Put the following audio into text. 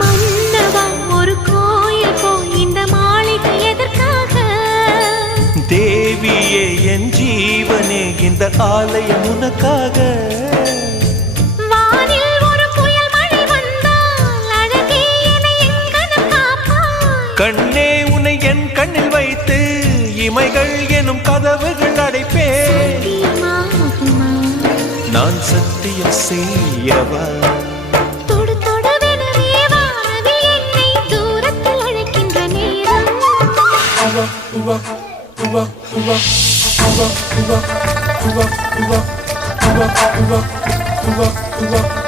மன்னவா ஒரு கோயில் போய் இந்த மாளிகை எதற்காக? தேவியே என் ஜீவனே இந்த ஆலயம் உனக்காக. வானில் ஒரு புயல் மழை வந்தால் அழகே என்னை எங்கனம் காப்பாய். கண்ணே உன்னை என் கண்ணில் வைத்து இமைகள் எனும் கதவுகள் அடைப்பேன். சத்தியமாகுமா? நான் சத்தியம் செய்யவா? தொடு தொடுவெனவே வானவில் என்னை தூரத்தில் அழைக்கின்ற நேரம். Uva, uva, uva, uva, uva, uva, uva, uva, uva.